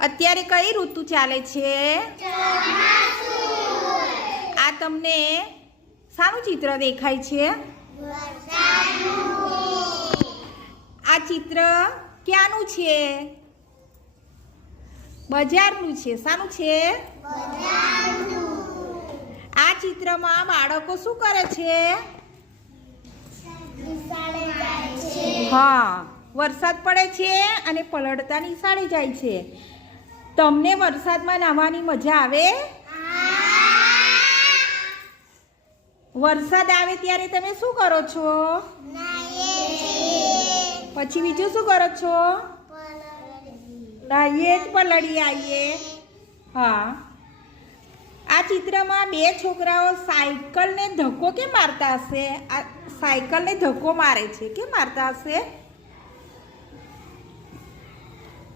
અત્યારે કઈ ઋતુ ચાલે છે? આ તમને શાનું ચિત્ર દેખાય છે? આ ચિત્ર ક્યાંનું છે? બજારનું છે. શાનું છે? આ ચિત્રમાં બાળકો શું કરે છે? હા, વરસાદ પડે છે અને પલળતા નિશાળે જાય છે. તમને વરસાદમાં નાહવાની મજા આવે? વરસાદ આવે ત્યારે તમે શું કરો છો? પછી બીજું શું કરો છો? નાહીએ જ પલળી આવીએ. હા, આ ચિત્રમાં બે છોકરાઓ સાયકલને ધક્કો કેમ મારતા હશે? આ સાયકલને ધક્કો મારે છે, કેમ મારતા હશે?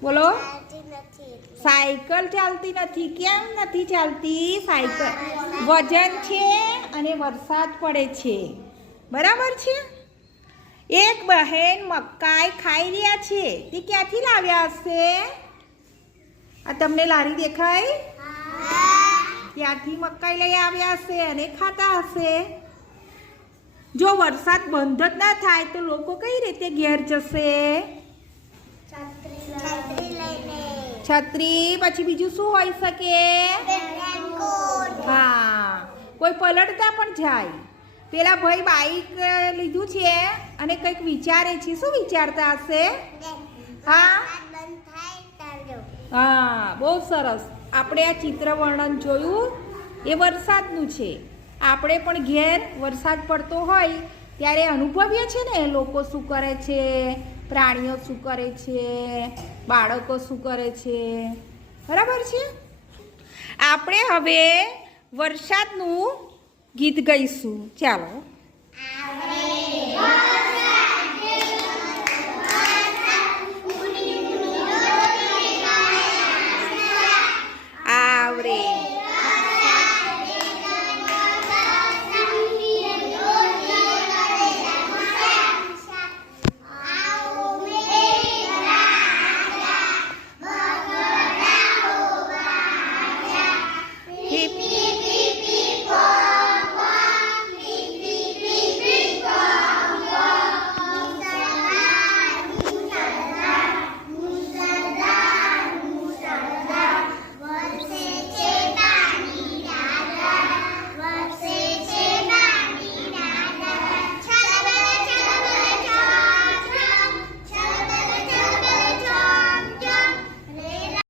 બોલો. સાયકલ ચાલતી નથી. કેમ નથી ચાલતી? સાયકલ વજન છે અને વરસાદ પડે છે. બરાબર છે. એક બહેન મકાઈ ખાઈ રહ્યા છે. તે ક્યાંથી લાવ્યા હશે? આ તમને લારી દેખાય? ત્યાંથી મકાઈ લઈ આવ્યા હશે અને ખાતા હશે. જો વરસાદ બંધ જ ના થાય તો લોકો કઈ રીતે ઘેર જશે? છત્રી. પછી બીજું શું હોઈ શકે? હા, કોઈ પલળતા પણ જાય. પેલા ભાઈ બાઈક લીધું છે અને કંઈક વિચારે છે. શું વિચારતા હશે? હા હા, બહુ સરસ. આપણે આ ચિત્ર વર્ણન જોયું એ વરસાદનું છે. આપણે પણ ઘેર વરસાદ પડતો હોય ત્યારે અનુભવીએ છીએ ને, લોકો શું કરે છે, પ્રાણીઓ શું કરે છે, બાળકો શું કરે છે. બરાબર છે. આપણે હવે વરસાદનું ગીત ગાઈશું. ચાલો.